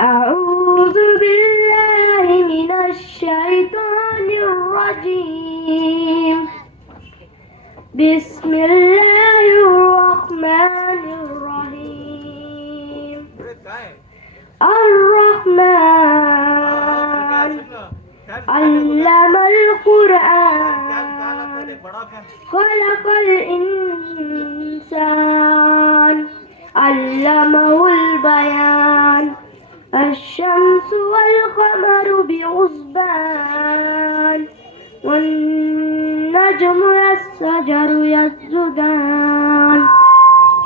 أعوذ بالله من الشيطان الرجيم. بسم الله الرحمن الرحيم. الرحمن علم القرآن خلق الإنسان علمه البيان. الشمس والقمر بحسبان والنجم والشجر يسجدان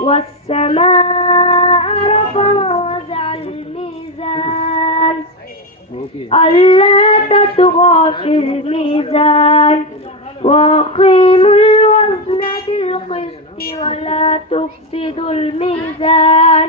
والسماء رفعها ووضع الميزان ألا تطغوا في الميزان وأقيموا الوزن بالقسط ولا تفسدوا الميزان.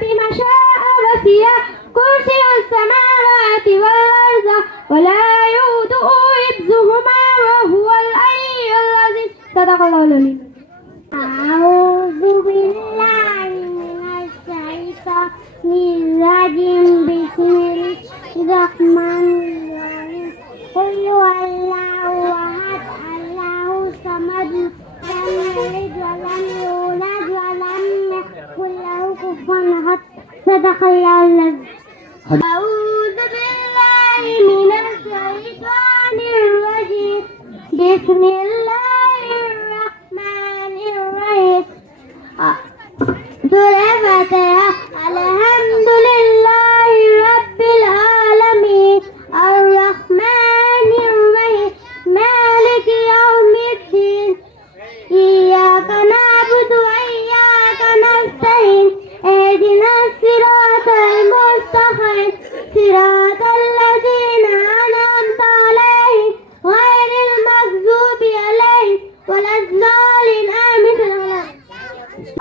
بما شاء وسع كرسي السماوات والأرض ولا يؤوده حفظهما وهو العلي العظيم. صدق الله العظيم. أعوذ بالله من الشيطان الرجيم. بسم الله الرحمن الرحيم. قل هو الله أحد الله الصمد لم يلد ولم يولد ولم يكن له كفوا أحد. صدق الله العظيم. أعوذ بالله من الشيطان الرجيم. بسم الله الرحمن الرحيم. سورة فاتحة. الحمد لله رب العالمين الرحمن الرحيم مالك يوم الدين. إياك نعبد وإياك نستعين. اهدنا الصراط المستقيم صراط الذين أنعمت عليهم غير المغضوب عليهم ولا الضالين. آمين.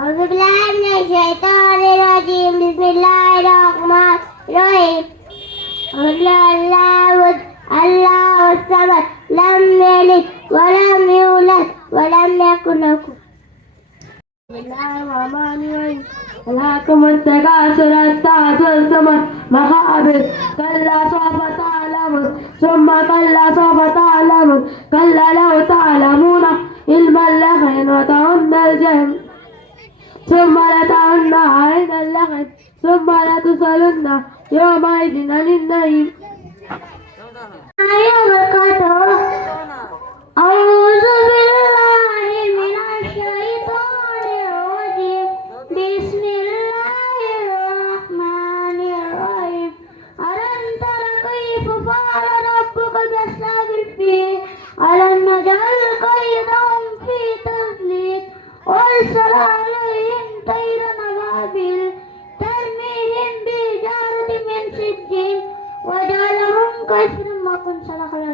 أعوذ بالله من الشيطان الرجيم. بسم الله الرحمن الرحيم. قل الله الله الصمد لم يلد ولم يولد ولم يكن له كفوا. بسم الله الرحمن الرحيم. ألهاكم التكاثر حتى زرتم المقابر كلا سوف تعلمون ثم كلا سوف تعلمون كلا لو تعلمون علم اليقين وترون الجحيم ثم لترون عين اليقين ثم لتسألن يومئذ عن النعيم. أعوذ بالله من الشيطان الرجيم. بسم الله الرحمن الرحيم. ألم تر كيف فعل ربك بأصحاب الفيل ألم نجعل كيدهم في تضليل وأرسل عليهم طيرا أبابيل ترميهم بحجارة من سجيل وجعلهم كعصف مأكول. صدق الله.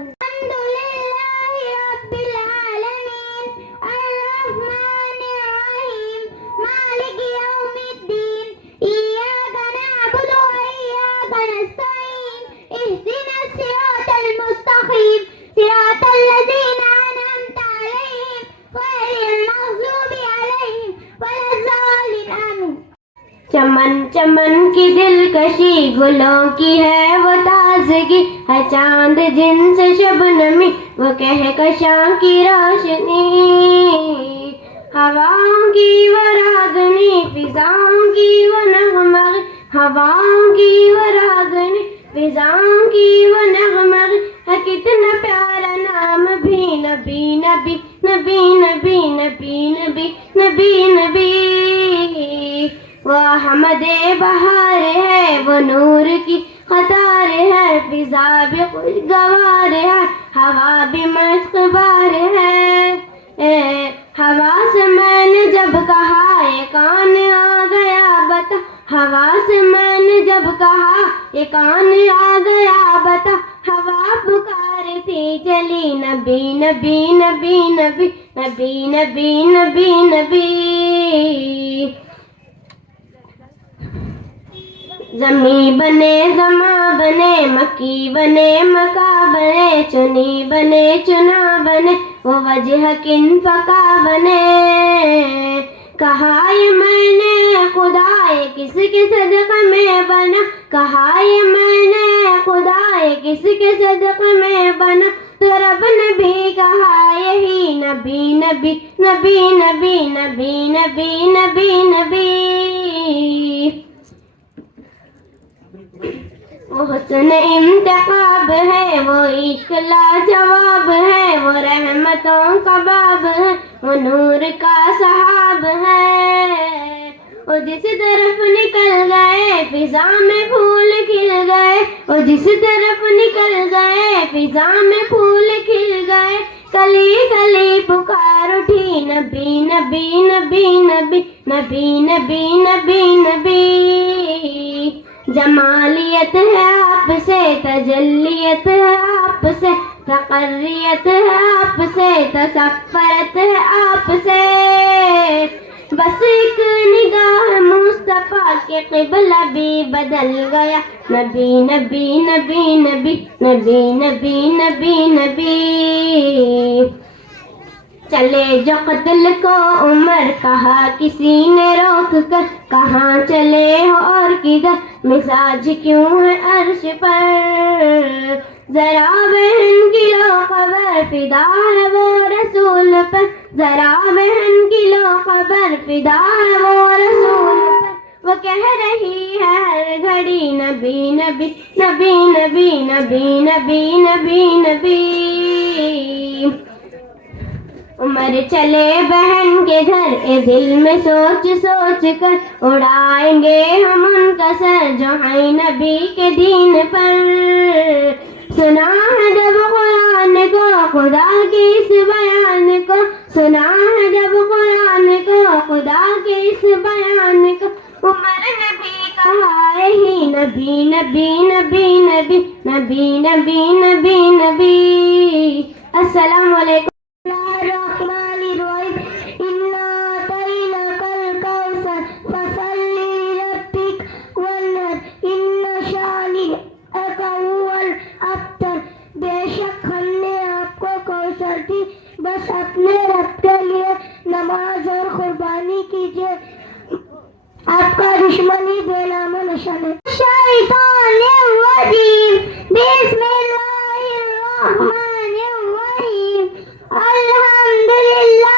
دلکشی گلوں کی ہے وہ تازگی ہے چاند جن سے شبنمی وہ کہکشاں کی روشنی ہواؤں کی وہ راگنی فضاؤں کی وہ نغمغ ہواؤں کی وہ راگنی فضاؤں کی وہ نغمغ ہے کتنا پیارا نام بھی نبی نبی نبی نبی نبی نبی نبی نبی وہ احمد بہار ہے وہ نور کی قطار ہے فضا بھی خوشگوار ہے ہوا بھی مشق بار ہے ہوا سے میں نے جب کہا یہ کان آ گیا بتا ہوا سے میں نے جب کہا یہ کان آ گیا بتا ہوا پکار تھی چلی نبی نبی نبی نبی نبی نبی نبی نبی زمیں بنے زماں بنے مکی بنے مکہ بنے چنی بنے چنا بنے وہ وجہ کن پکا بنے کہا یہ میں نے خدا یہ کس کے صدقے میں بنا کہا یہ میں نے خدا یہ کس کے صدقے میں بنا تو رب نے بھی کہا یہی نبی نبی نبی نبی نبی نبی نبی نبی وہ حسن انتخاب ہے وہ عشق لاجواب ہے وہ رحمتوں کا باب ہے وہ نور کا سحاب ہے وہ جس طرف نکل گئے فضا میں پھول کھل گئے وہ جس طرف نکل گئے فضا میں پھول کھل گئے کلی کلی پکار اٹھی نبی نبی نبی نبی نبی نبی نبی نبی جمالیت ہے آپ سے تجلیت ہے آپ سے فقریت ہے آپ سے تصفرت ہے آپ سے بس ایک نگاہ مصطفیٰ کے قبلہ بھی بدل گیا نبی نبی نبی نبی نبی نبی نبی نبی چلے جو قتل کو عمر کہا کسی نے روک کر کہاں چلے ہو اور کدھر مزاج کیوں ہے عرش پر ذرا بہن کی لو خبر فدا ہے وہ رسول پر ذرا بہن کی لو خبر فدا ہے وہ رسول پر وہ کہہ رہی ہے ہر گھڑی نبی نبی نبی نبی نبی نبی نبی نبی عمر چلے بہن کے گھر اے دل میں سوچ سوچ کر اڑائیں گے ہم ان کا سر جو ہیں نبی کے دین پر سنا ہے جب قرآن کو خدا کے اس بیان کو سنا ہے جب قرآن کو خدا کے اس بیان کو عمر نے بھی کہا ہی نبی نبی نبی نبی نبی نبی نبی نبی السلام علیکم الرحمن الرحیم انا اعطیناک الکوثر فصل لربک وانحر ان شانئک هو الابتر بے شک ہم نے آپ کو کوثر دی بس اپنے رب کے لیے نماز اور قربانی کیجیے آپ کا دشمن ہی بے نام و نشان ہے شیطان الرجیم بسم اللہ الرحمن الرحیم الحمد للہ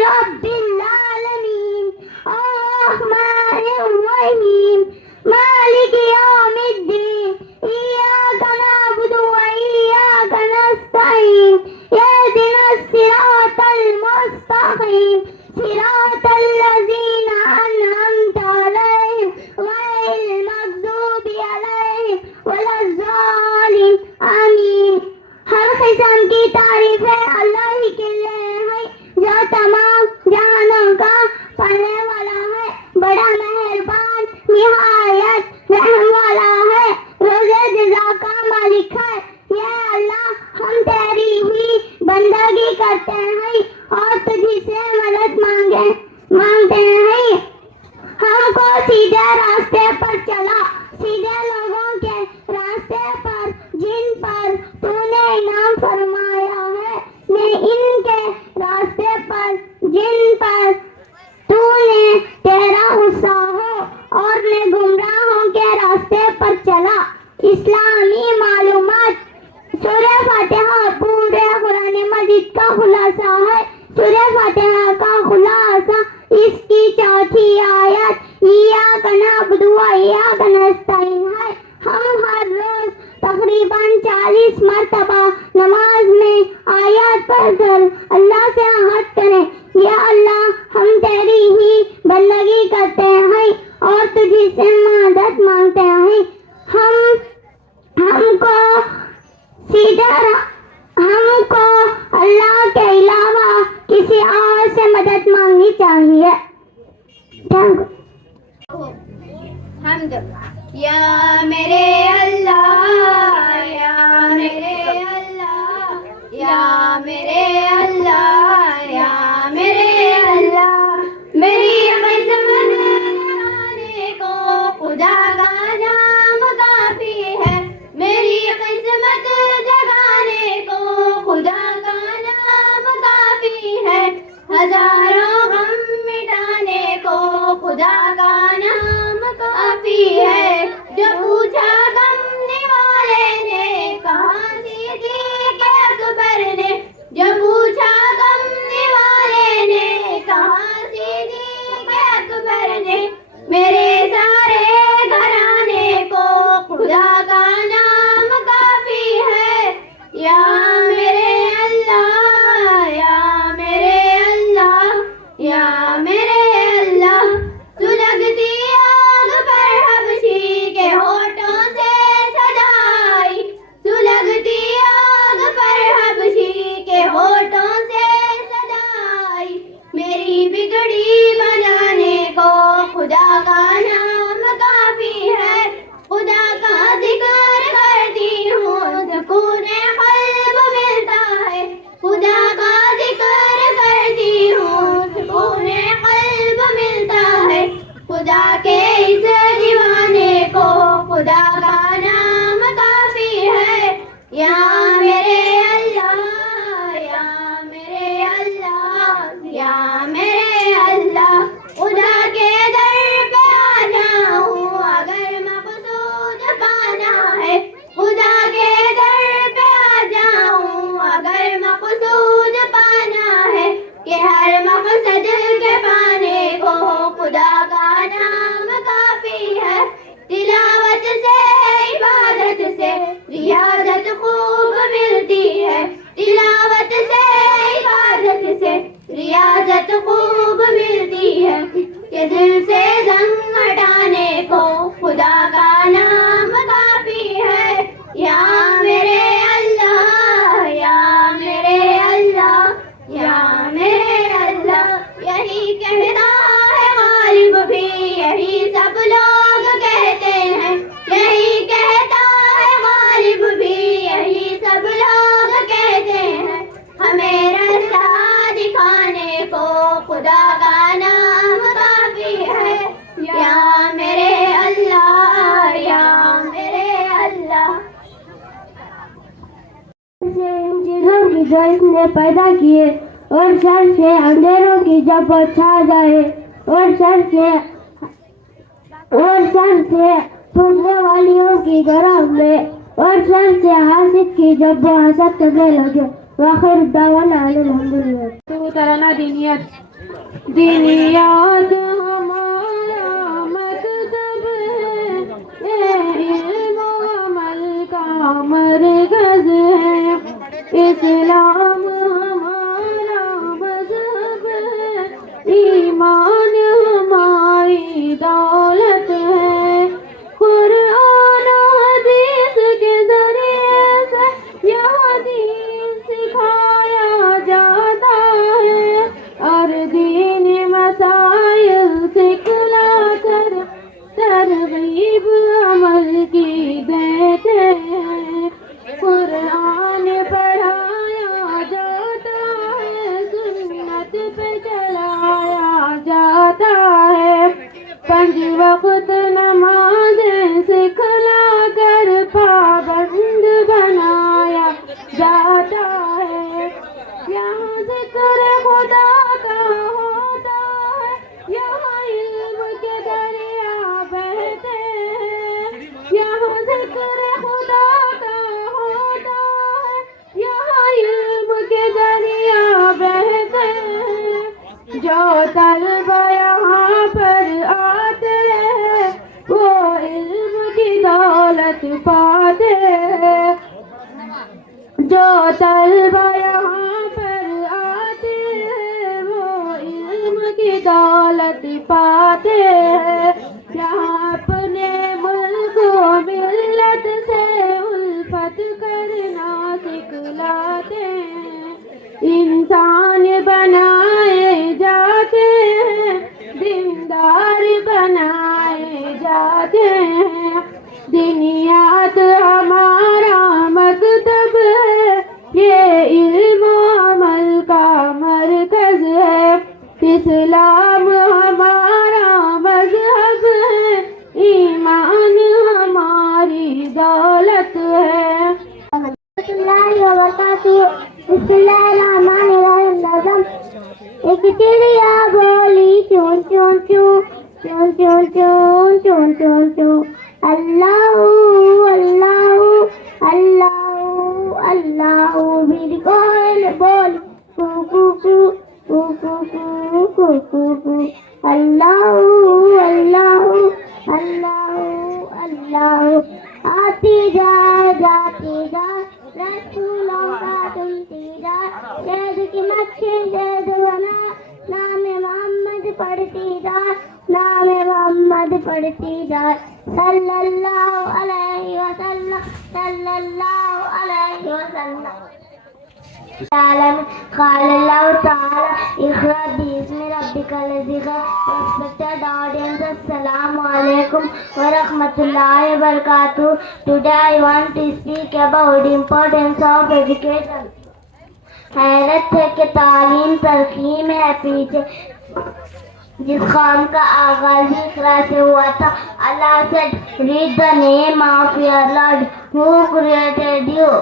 رب العالمین الرحمن الرحیم مالک یوم الدین ایاک نعبد و ایاک نستعین اہدنا الصراط المستقیم صراط الذین انعمت علیہم غیر المغضوب علیہم ولا الضالین آمین ہر قسم کی تعریفیں اللہ ہی کے لیے ہے جو تمام جہانوں کا پڑھنے والا ہے بڑا مہربان نہایت رحم والا ہے روز جزا کا مالک ہے یہ اللہ ہم تیری ہی بندگی کرتے ہیں اور تجھی سے مدد مانگتے ہیں ہم کو سیدھے راستے پر چلا سیدھے لوگوں کے راستے پر جن پر تو نے انعام فرمایا ہے نے ان کے راستے پر جن پر تو نے تیرا غصہ ہو اور نے گمراہوں کے راستے کر اللہ سے عہد کریں، یا اللہ ہم تیری ہی بندگی کرتے ہیں اور تجھی سے مدد مانگتے ہیں. ہم کو اللہ کے علاوہ کسی اور سے مدد مانگنی چاہیے. حمد. یا میرے اللہ، یا میرے اللہ، یا میرے اللہ، یا میرے اللہ، میری قسمت جگانے کو خدا کا نام کافی ہے. میری قسمت جگانے کو خدا کا نام کافی ہے. ہزاروں غم مٹانے کو خدا کا نام کافی ہے. جو پوچھا غم والے نے کہا صدیق اکبر نے، جو پوچھا غم والے نے کہا صدیق اکبر نے. میرے سارے گھرانے کو خدا کا نام کافی ہے. یا میرے اللہ، یا میرے اللہ، یا میرے اللہ. سلگتی آگ پر حبشی کے ہونٹوں سے سجائی، سلگتی آگ پر حبشی کے ہونٹوں سے سجائی. میری بگڑی بنانے کو خدا کا نام کافی ہے. خدا کا ذکر کرتی ہوں سکون قلب ملتا ہے. خدا کا ذکر کرتی ہوں سکون قلب ملتا ہے. خدا کے اس دیوانے کو خدا کا نام کافی ہے. یا میرے اللہ، یا میرے اللہ، یا میرے اللہ. خدا کے در پہ آ جاؤں اگر مقصود پانا ہے. خدا کے در پہ آ جاؤں اگر مقصود پانا ہے. کہ ہر مقصد کے پانے کو خدا کا نام کافی ہے. تلاوت سے عبادت سے ریاضت خوب ملتی ہے. تلاوت سے عبادت سے ریاضت خوب ملتی ہے. کہ دل سے زنگ ہٹانے کو خدا کا نام کافی ہے. یا میرے اللہ، یا میرے اللہ، یا میرے اللہ. یہی کہنا ہے غالب بھی، یہی سب لوگ کہتے ہیں. یہی کہتا ہے غالب بھی، یہی سب لوگ کہتے ہیں. ہمیں راستہ دکھانے کو خدا کا نام کافی ہے. یا میرے اللہ، یا میرے اللہ. ان چیزوں کی جو اس نے پیدا کیے، اور شر سے اندھیروں کی جب وہ چھا جائے، اور شر سے پھونکنے والیوں کی گرہ میں، اور شر سے حاسد کی جب وہ حسد کرنے لگے. وآخر دعوانا الحمدللہ. تو ترانہ دینیات ہمارا مکتب ہے، علم و عمل کا مرکز ہے. اسلام ہمارا مذہب ہے، ایمان ہماری دولت ہے. قرآن و حدیث کے ذریعے سے یہ دین سکھایا جاتا ہے، اور دینی مسائل سکھلا کر ترغیب عمل کی دیتے ہیں. قرآن پڑھایا جاتا ہے، سنت پہ چلایا جاتا ہے. 5 وقت نمازیں سکھلا کر پابند بنایا جاتا ہے. یہاں ذکر خدا کا ہوتا ہے، یہاں علم کے دریا بہتے ہیں. یہاں ذکر خدا کا ہوتا ہے، یہاں علم کے دریا بہتے ہیں. جو طلبہ یہاں پر آتے ہیں وہ علم کی دولت پاتے ہیں. جو طلبہ یہاں پر دولت پاتے ہیں، جہاں اپنے ملک و ملت سے الفت کرنا سکھلاتے ہیں، انسان بنائے جاتے ہیں، دیندار بنائے جاتے ہیں، دنیات ہمارا مکتب ہے، یہ علم و عمل کا مرکز ہے، اسلام ہمارا مذہب ہے، ایمان ہماری دولت ہے۔ اللہ وبرکاتہ۔ بسم اللہ الرحمن الرحیم۔ نظم۔ ایک چڑیا بولی چون چون چون چون چون چون چون چون چون، اللہ اللہ اللہ اللہ، پھر کوئل بولی کو کو کو کو کو کو کو کو کو، اللہ اللہ اللہ اللہ، آتی جائے جاتی جائے رسولوں کا سنتی جائے، شہد کی مکھی شہد بنا، نام محمد پڑھتی جائے، نام محمد پڑھتی جائے، صلی اللہ علیہ وسلم، صلی اللہ علیہ وسلم۔ قال اللہ تعالی اقرأ باسم ربک الذی خلق۔ Respected audience, Assalamu alaikum wa rahmatullahi wa barakatuh. Today I want to speak about the importance of education. حیرت ہے کہ تعلیم ترقی میں ہے پیچھے، جس قوم کا آغاز بھی اقرا سے ہوا تھا۔ Allah said, read the name of your Lord who created you.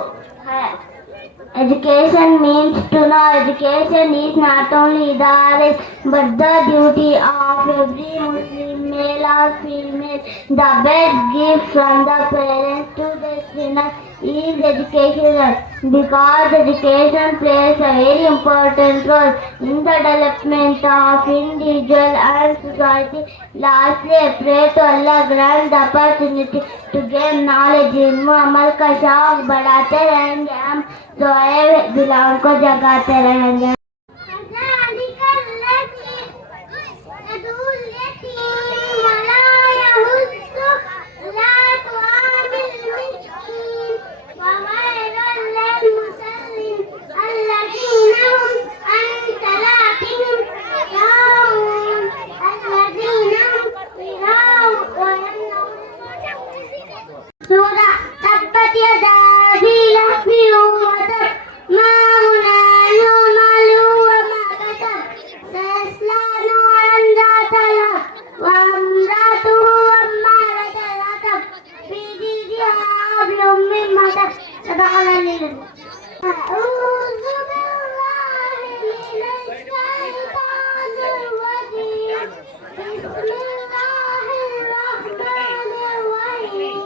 Education means to know. Education is not only the right but the duty of every Muslim, male or female. The best gift from the parents to the student is education, because education plays a very important role in the development of individual and society. Lastly, I pray to Allah grant the opportunity to gain knowledge. علم و عمل کا شوق بڑھاتے رہیں گے ہم، سوئے دلوں کو جگاتے رہیں گے۔ سورة تبت يدا أبي لهب وتب، ما أغنى عنه ماله وما كسب، سيصلى نارا ذات لهب وامرأته حمالة الحطب، في جيدها حبل من مسد۔ صدق الله العظيم۔ أعوذ بالله من الشيطان الرجيم، بسم الله الرحمن الرحيم،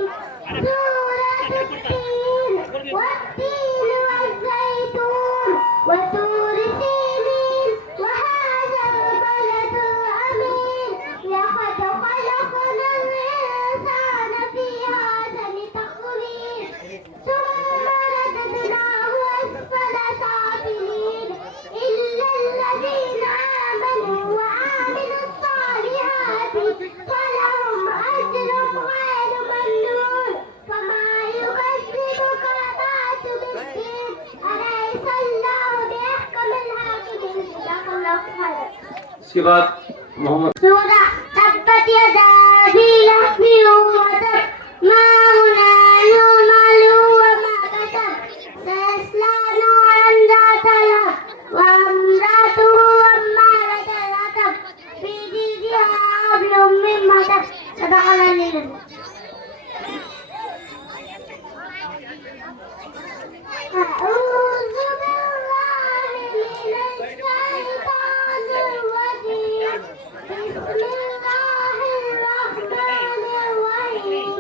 سورة التين والتين والزيتون وطور سينين وهذا البلد الأمين، لقد خلقنا الإنسان في أحسن تقويم، ثم رددناه أسفل سافلين، إلا الذين آمنوا وعملوا الصالحات فلهم أجر غير ممنون، فما يكذبك بعد بالدين، أليس الله بأحكم الحاكمين؟ صدق الله العظيم۔ اس کے بعد محمد سورة تبت يدا أبي لهب وتب، ما أغنى عنه ماله وما كسب، سيصلى نارا ذات لهب وامرأته حمالة الحطب، في جيدها حبل من مسد۔ صدق الله العظيم۔ أعوذ بالله من الشيطان الرجيم، بسم الله الرحمن الرحيم،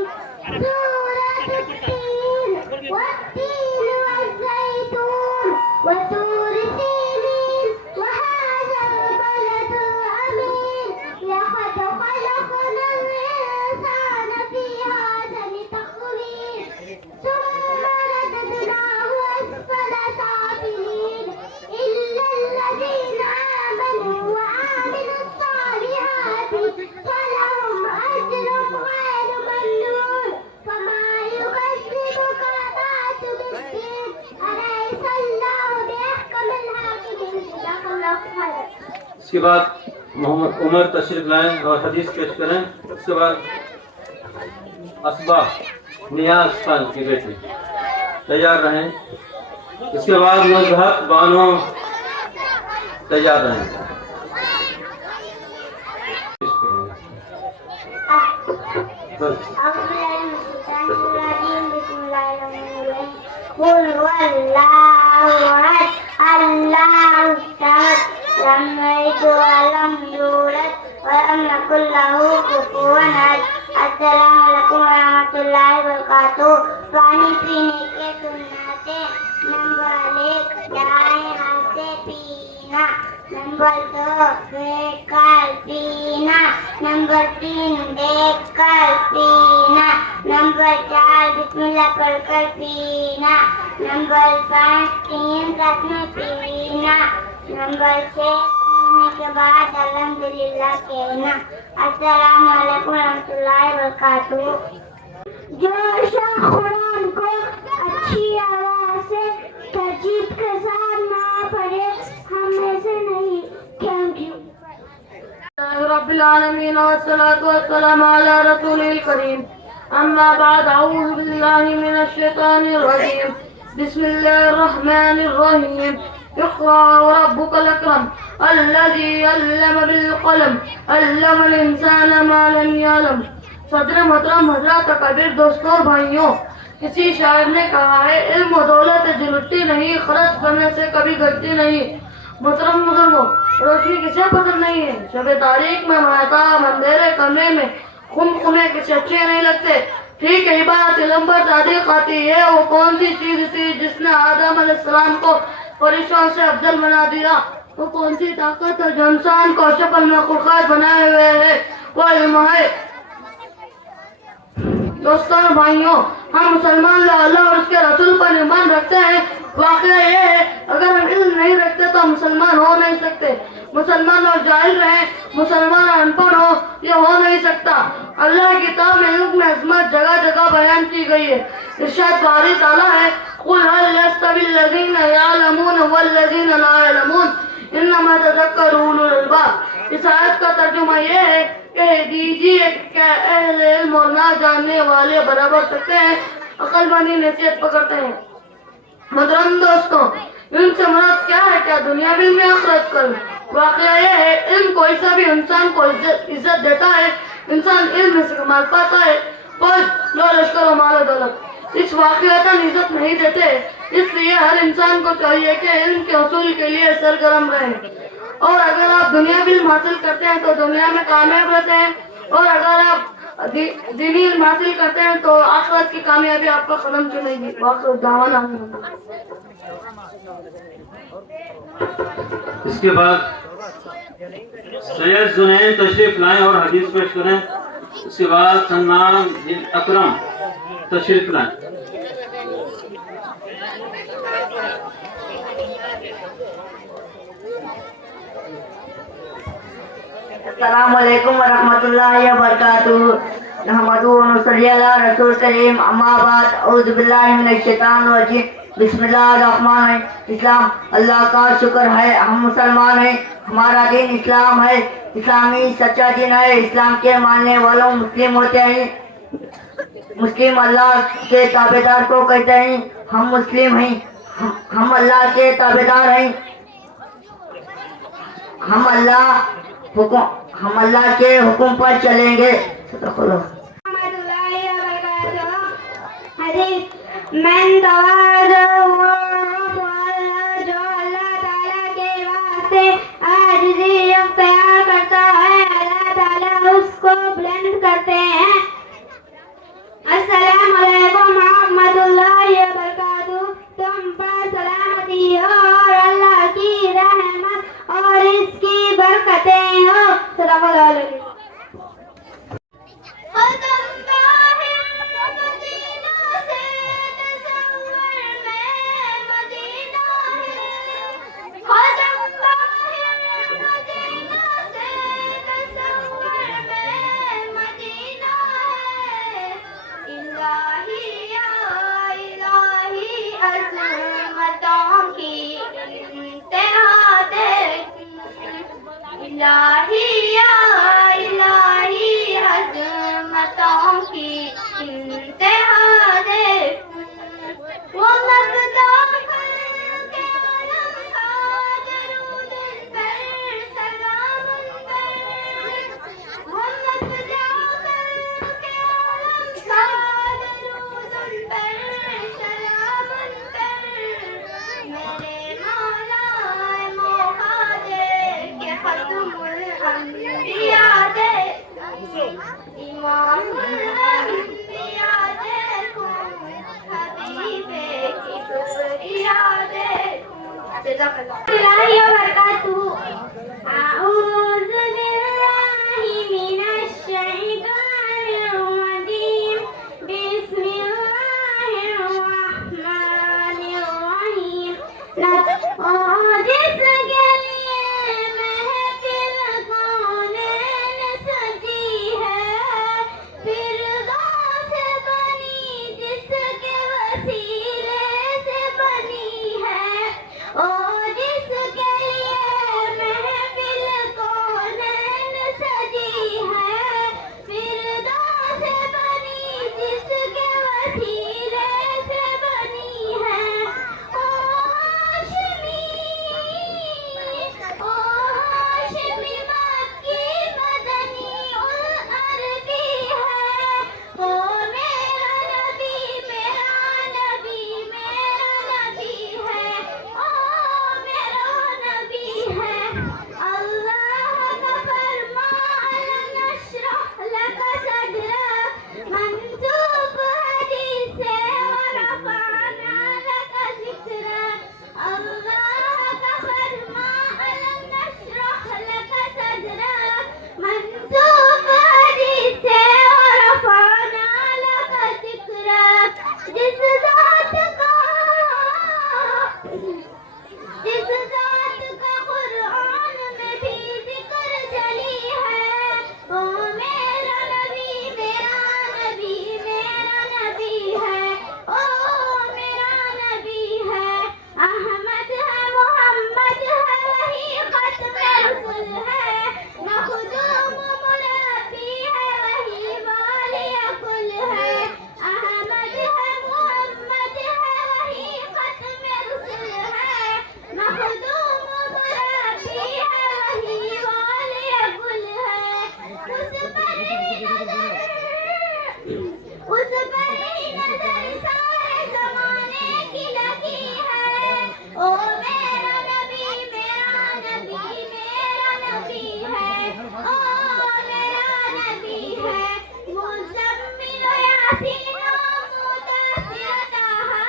سورة التين والتين والزيتون وطور سينين وهذا البلد الأمين، لقد خلقنا الإنسان في أحسن تقويم، ثم رددناه أسفل سافلين، إلا الذين آمنوا وعملوا الصالحات کے بعد محمد عمر تشریف لائیں اور حدیث پیش کریں. اس کے بعد اسبا نیاز خان کی بیٹی تیار رہیں. اس کے بعد نزہت بانو تیار رہیں. قل هو الله أحد الله الصمد لم يلد ولم يولد ولم يكن له كفوا أحد. السلام علیکم ورحمۃ اللہ وبرکاتہ. پانی پینے کے سنتیں: نمبر 1 دائیں ہاتھ سے پینا. نمبر 2 دیکھ کر پینا. نمبر 3 دیکھ کر پینا. نمبر 4 بسم اللہ پڑھ کر پینا. نمبر 5 3 رات میں پینا. نمبر 6 پینے کے بعد الحمدللہ کہنا. السلام علیکم ورحمۃ اللہ وبرکاتہ. جو شخص قرآن کو اچھی آواز سے ترتیب کے ساتھ نہ پڑھے ہم میں سے نہیں. Thank you. رب العالمین والصلاة والسلام على رسول الكریم. اما بعد اعوذ باللہ من الشیطان الرجیم. بسم اللہ الرحمن الرحیم. اقرأ وربك الأكرم الذي علم بالقلم علم الإنسان ما لم يعلم. صدر محترم حضرات اکابر دوستوں اور بھائیوں، کسی شاعر نے کہا ہے علم و دولت جو لٹتی نہیں خرچ کرنے سے کبھی گھٹتی نہیں. محترم بزرگوں، روشنی کسے پسند نہیں ہے؟ شب تاریک میں مہتاب اندھیرے کمرے میں خمخمے کسے اچھے نہیں لگتے؟ ٹھیک ہے، بات علم پر صادق آتی ہے. وہ کون سی چیز تھی جس نے آدم علیہ السلام کو فرشتوں سے افضل بنا دیا؟ وہ کون سی طاقت ہے جو انسان کو اشرف المخلوقات بنائے ہوئے ہے؟ وہ علم ہے. دوستوں اور بھائیوں، ہم مسلمان اللہ اور اس کے رسول پر ایمان رکھتے ہیں. واقعہ یہ ہے اگر ہم علم نہیں رکھتے تو ہم مسلمان ہو نہیں سکتے. مسلمان اور جاہل رہیں، مسلمان اور ان پڑھ ہو، یہ ہو نہیں سکتا. اللہ کی کتاب میں علم میں عظمت جگہ جگہ بیان کی گئی ہے. ارشاد باری تعالیٰ ہے: قل هل يستوي الذين يعلمون والذين لا يعلمون انما يتذكر اولو الالباب. اس آیت کا ترجمہ یہ ہے کہ دیجیے کہ اہل علم اور نہ جاننے والے برابر سکتے ہیں، عقل مندی نصیحت پکڑتے ہیں. محترم دوستوں، علم سے مراد کیا ہے؟ کیا دنیا بھی میں آخرت کر؟ واقعہ یہ ہے علم کوئی سا بھی انسان کو عزت دیتا ہے. انسان علم سے کمال پاتا ہے. فوج لو لشکر و مال و دولت اس واقعات عزت نہیں دیتے. اس لیے ہر انسان کو چاہیے کہ علم کے حصول کے لیے سرگرم رہیں. اور اگر آپ دنیا بھی علم حاصل کرتے ہیں تو دنیا میں کامیاب رہتے ہیں، اور اگر آپ دینی علم حاصل کرتے ہیں تو آخرت کی کامیابی آپ کا قدم چلے گی. اس کے بعد سید زنین تشریف لائیں اور حدیث پیش کریں. اس کے بعد سلمان بن اکرم تشریف لائیں. السلام علیکم ورحمۃ اللہ وبرکاتہ. نحمدہ و نصلی علی رسول کریم. اما بعد اعوذ باللہ من الشیطان الرجیم. بسم اللہ الرحمن الرحیم. اسلام اللہ کا شکر ہے ہم مسلمان ہیں. ہمارا دین اسلام ہے. اسلامی سچا دین ہے. اسلام کے ماننے والوں مسلم ہوتے ہیں. مسلم اللہ کے تابعدار کو کہتے ہیں. ہم مسلم ہیں. ہم اللہ کے تابعدار ہیں. ہم اللہ کے حکم پر چلیں گے. حدیث: من تواضع جو اللہ تعالیٰ کے واسطے عاجزی اختیار کرتا ہے اللہ تعالیٰ اس کو بلند کرتے ہیں. السلام علیکم ورحمۃ اللہ وبرکاتہ. تم پر سلامتی ہو اور اللہ کی رحمت اور اس کی برکتیں ہو. صدق اللہ علیہ. الہی یا الہی عظمتوں کی انتہا دیکھوں وہ مبدا کے عالم کا درود پر سلام پر وہ مبدا کے عالم کا درود پر سلام پر میرے مولا موقع دے کہ ختم الانبیاء دے امام الانبیاء دیکھوں حبیب کی شکریہ دیکھوں جزاک اللہ وبرکاتہ اعوذ باللہ من الشیطان الرجیم بسم اللہ الرحمن الرحیم جس کے لیے محفل کونین سجی ہے فردوس بنی جس کے وسیلے سے بنی ہے او جس کے لیے محفل کونین سجی ہے فردوس بنی جس کے وسیلے سے بنی ہے او ہاشمی مکی مدنی العربی ہے او میرا نبی میرا نبی میرا نبی ہے او میرا نبی ہے اللہ کا فرمان نشرح لک صدرک منسوب حدیث ہے ورفعنا لک ذکرک اللہ کا فرمان نشرح لک صدرک منسوب حدیث ہے ورفعنا لک ذکرک جس ذات کا قرآن میں بھی ذکر جلی ہے او میرا نبی میرا نبی میرا نبی ہے او میرا نبی ہے احمد ہے محمد ہے وہی ختم رسول ہے مخدوم مربی ہے وہی والی کل ہے احمد ہے محمد ہے وہی ختم رسول ہے مخدوم مربی ہے وہی والی کل ہے اس پر ہی نظر سارے زمانے کی لگی ہے او میرا نبی میرا نبی میرا نبی ہے او میرا نبی ہے مزمل و یاسین و مدثر طہا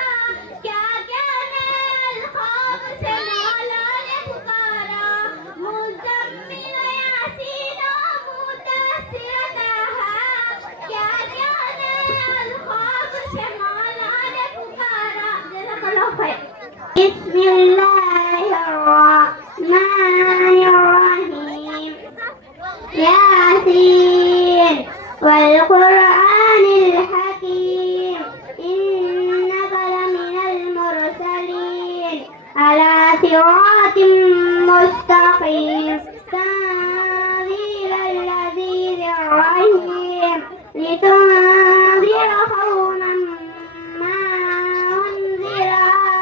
کیا کیا نئے الخاب سے مولا نے پکارا مزمل و یاسین و مدثر طہا کیا کیا نئے الخاب سے مولا نے پکارا جزاک اللہ خیر بسم اللہ الرحمن الرحیم یاسین والقرآن الحکیم انک لمن المرسلین علی صراط مستقیم تنزیل العزیز الرحیم لتنذر قوما ما انذر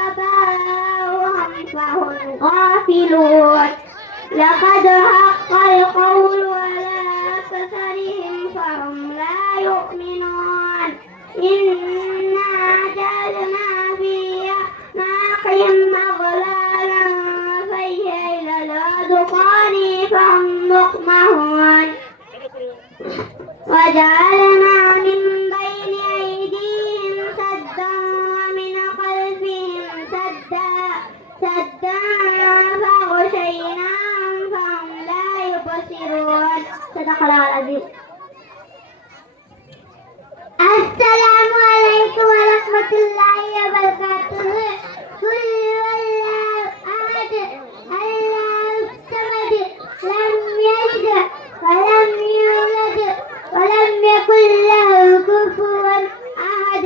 آباؤهم فهم غافلون لقد حق القول على أكثرهم فهم لا يؤمنون إنا جعلنا في أعناقهم أغلالا فهي إلى الأذقان فهم مقمحون وجعلنا من بين أيديهم سدا ومن خلفهم سدا فغشيناهم فهم لا يبصرون صدق الله العظيم السلام عليكم ورحمة الله وبركاته قل هو الله أحد الله الصمد لم يلد ولم يولد ولم يكن له كفوا أحد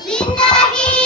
زندگی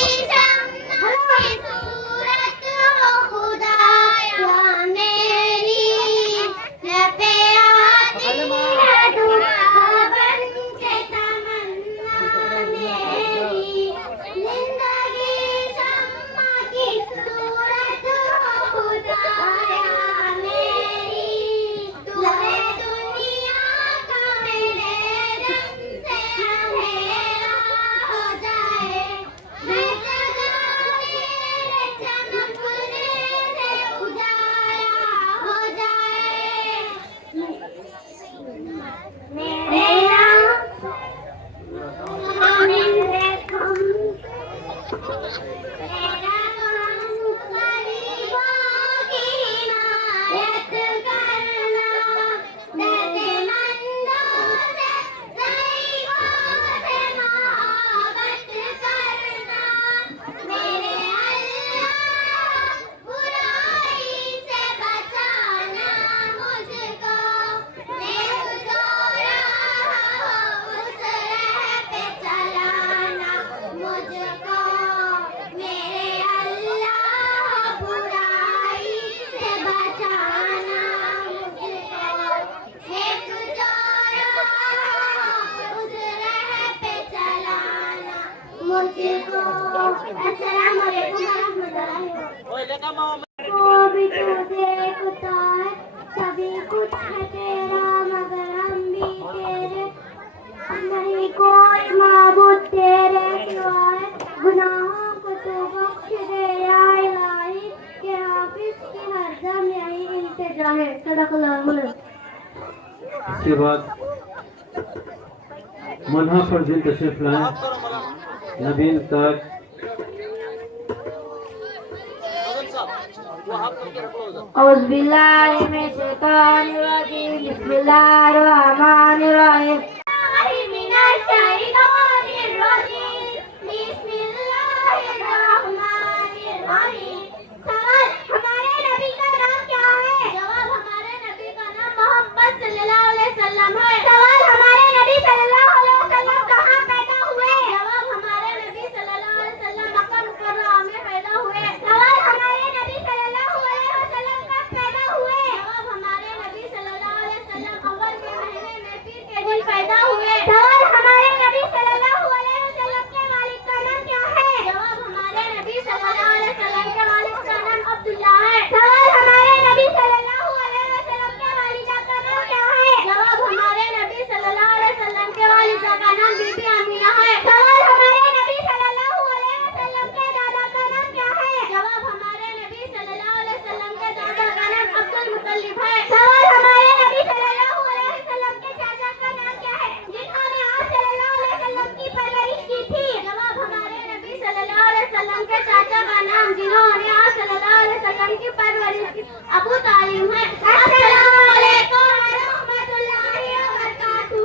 السلام علیکم ورحمۃ اللہ وہ بھی تو دیکھتا ہے سبھی کچھ ہے تیرا مگر ہم بھی تیرے نہیں کوئی معبود تیرے سوا ہے گناہوں کو تو بخش دے یا الہی کہ حافظ کی ہر دم یہی التجا ہے صدق اللہ العظیم. اس کے بعد منہا پر دل تشریف لائیں نبیل تاج. اعوذ باللہ من الشیطان الرجیم بسم اللہ الرحمن الرحیم من الشیطان الرجیم بسم اللہ الرحمن الرحیم. سوال ہمارے نبی کا نام کیا ہے؟ جواب ہمارے نبی کا نام محمد صلی اللہ علیہ وسلم ہے. سوال ہمارے نبی صلی اللہ علیہ وسلم کہاں پیدا ہوئے؟ جواب ہمارے نبی صلی اللہ علیہ وسلم مکہ مکرمہ میں پیدا ہوئے. سوال ہمارے نبی صلی اللہ علیہ وسلم کب پیدا ہوئے؟ جواب ہمارے نبی صلی اللہ علیہ وسلم اول کے مہینے میں پیر کے دن پیدا ہوئے. سوال ہمارے نبی صلی اللہ علیہ وسلم کے والد کا نام کیا ہے؟ جواب ہمارے نبی صلی اللہ علیہ وسلم کے والد کا نام عبداللہ ہے. سوال ہمارے نبی صلی اللہ علیہ وسلم کے والدہ کا نام کیا ہے؟ جواب ہمارے نبی صلی اللہ علیہ وسلم کے والدہ کا نام بی بی آمینہ ہے. سوال ہمارے نبی صلی اللہ علیہ وسلم کے دادا کا نام کیا ہے؟ جواب ہمارے نبی صلی اللہ علیہ وسلم کے دادا کا نام عبد المطلب ہے. سوال ہمارے نبی صلی اللہ علیہ وسلم کے چاچا کا نام کیا ہے جنہوں نے آپ صلی اللہ علیہ وسلم کی پرورش کی تھی؟ جواب ہمارے نبی صلی اللہ علیہ وسلم کے چاچا کا نام جنہوں نے آپ صلی اللہ علیہ وسلم کی پرورش کی ابو طالب ہے. السلام علیکم ورحمۃ اللہ وبرکاتہ.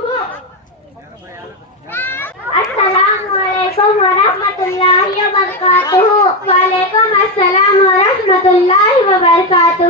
السلام علیکم ورحمۃ اللہ وبرکاتہ. وعلیکم السلام ورحمۃ اللہ وبرکاتہ.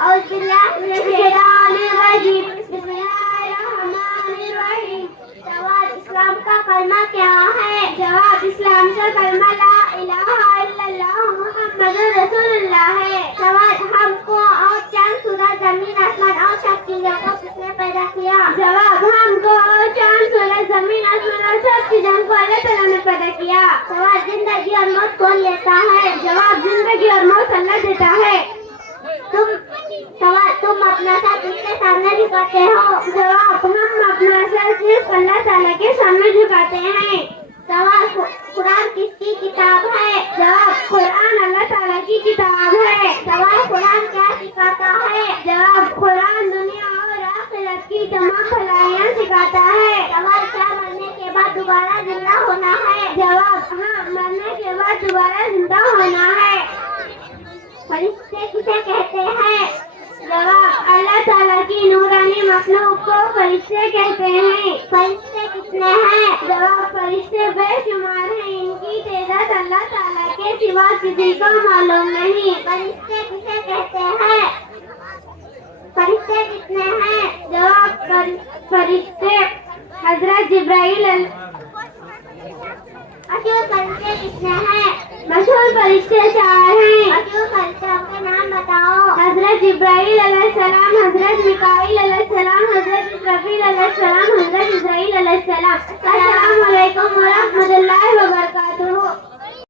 اعوذ باللہ من الشیطان الرجیم بسم اللہ الرحمن الرحیم. جواب اسلام کا کلمہ کیا ہے؟ جواب اسلام کا کلمہ لا الہ الا اللہ محمد رسول اللہ ہے. سوال ہم کو اور چاند سورج زمین آسمان اور سب چیزوں کو کس نے پیدا کیا؟ جواب ہم کو اور چاند سورج زمین آسمان اور سب چیزوں کو اللہ تعالیٰ نے پیدا کیا. سوال زندگی اور موت کون لیتا ہے؟ جواب زندگی اور موت اللہ دیتا ہے. تم اپنا سر کس کے سامنے جھکاتے ہو؟ جواب ہم اپنا سر صرف اللہ تعالیٰ کے سامنے جھکاتے ہیں. سوال قرآن کس کی کتاب ہے؟ جواب قرآن اللہ تعالیٰ کی کتاب ہے. سوال قرآن کیا سکھاتا ہے؟ جواب قرآن دنیا اور آخرت کی تمام بھلائیاں سکھاتا ہے. سوال کیا مرنے کے بعد دوبارہ زندہ ہونا ہے؟ جواب ہاں مرنے کے بعد دوبارہ زندہ ہونا ہے. فرشتے کسے کہتے ہیں؟ جواب اللہ تعالیٰ کی نورانی مخلوق کو فرشتے کہتے ہیں. فرشتے کتنے ہیں؟ جواب فرشتے بے شمار ہیں. ان کی تعداد اللہ تعالیٰ کے سوا کسی کو معلوم نہیں. فرشتے کسے کہتے ہیں؟ فرشتے کتنے ہیں؟ جواب فرشتے حضرت جبرائیل. مشہور فرشتے کتنے ہیں؟ مشہور فرشتے 4 ہیں. مشہور فرشتوں کے نام بتاؤ. حضرت جبرائیل علیہ السلام، حضرت میکائیل علیہ السلام، حضرت اسرافیل علیہ السلام، حضرت اسرائیل علیہ السلام. السلام علیکم ورحمۃ اللہ وبرکاتہ.